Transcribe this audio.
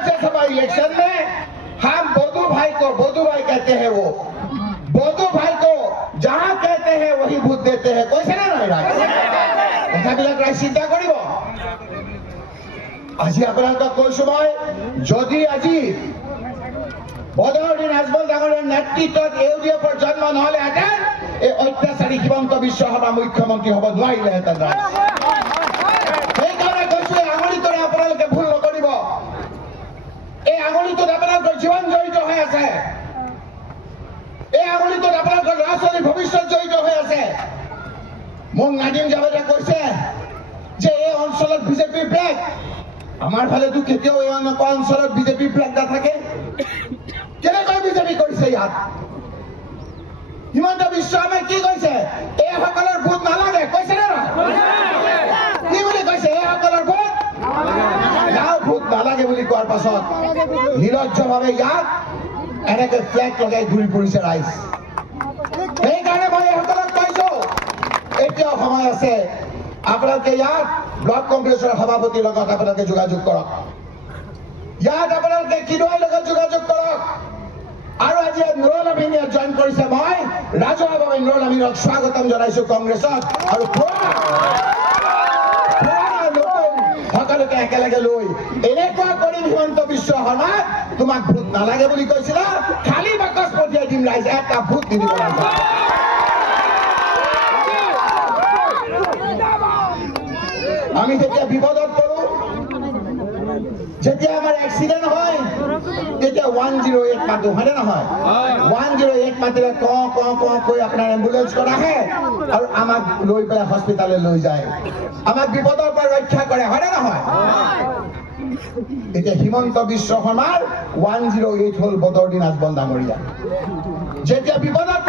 Rajya Sabha election में हम बोधू भाई कहते हैं, वो बोधू भाई को जहां कहते हैं वही भूत देते हैं। कैसे ना কথাবিলাক রাই চিন্তা কৰিব। আজি আপোনালোকক কৈছো মই, যদি আজি বদৰুদ্দিন আজমল ডাঙৰীয়াৰ নেতৃত্বত ইউডিএফৰ জন্ম নহ'লেহেঁতেন, এই অত্যাচাৰী হিমন্ত বিশ্ব শৰ্মা মুখ্যমন্ত্ৰী হ'ব নোৱাৰিলেহেঁতেন। সেইকাৰণে কৈছো, এই আঙুলিটোৰে আপোনালোকে ভুল নকৰিব। এই আঙুলিটোত আপোনালোকৰ জীৱন জড়িত হৈ আছে। এই আঙুলিটোত আপোনালোকৰ ল'ৰা ছোৱালীৰ ভৱিষ্যত জড়িত হৈ আছে। মোক নাদিম জাভেদে কৈছে যে এই অঞ্চলত বিজেপিৰ ফ্লেগ, আমাৰ ফালেতো কেতিয়াও এই অঞ্চলত বিজেপিৰ ফ্লেগ নাথাকে। কেনেকৈ বিজেপি কৰিছে ইয়াত? হিমন্ত বিশ্ব শৰ্মাই কি কৈছে? এইসকলৰ ভোট নালাগে কৈছে নে নহয়? কি বুলি কৈছে? এইসকলৰ ভোট ভোট নালাগে বুলি কোৱাৰ পাছত নিৰজ্জভাৱে ইয়াত এনেকে ফ্লেগ লগাই ঘূৰি ফুৰিছে ৰাইজ। সেইকাৰণে মই এইসকলক কৈছো, এতিয়াও সময় আছে। আপোনালোকে ইয়াত ব্লক কংগ্ৰেছৰ সভাপতিৰ লগত আপোনালোকে যোগাযোগ কৰক। ইয়াত আপোনালোকে কিদুৱাইৰ লগত যোগাযোগ কৰক। আৰু আজি নুৰুল আমিন ইয়াত জইন কৰিছে। মই ৰাজহুৱাভাৱে নুৰুল আমিনক স্বাগতম জনাইছো কংগ্ৰেছত। আৰু সকলোকে একেলগে লৈ এনেকুৱা কৰিম, হিমন্ত বিশ্ব শৰ্মা তোমাক ভোট নালাগে বুলি কৈছিলা, খালী বাকচ পঠিয়াই দিম ৰাইজ, এটা ভোট নিদিব ৰাইজ। আমি যেতিয়া বিপদত পড়ো, যেতিয়া আমাৰ এক্সিডেণ্ট হয়, তেতিয়া 108 মাতো, হয়নে নহয়? 108 মাতিলে কৈ আপোনাৰ এম্বুলেন্সখন আহে আৰু আমাক লৈ পেলাই হস্পিটাললৈ লৈ যায়, আমাক বিপদৰ পৰা ৰক্ষা কৰে, হয়নে নহয়? এতিয়া হিমন্ত বিশ্ব শৰ্মাৰ 108 হ'ল বদৰুদ্দিন আজমল ডাঙৰীয়া। যেতিয়া বিপদত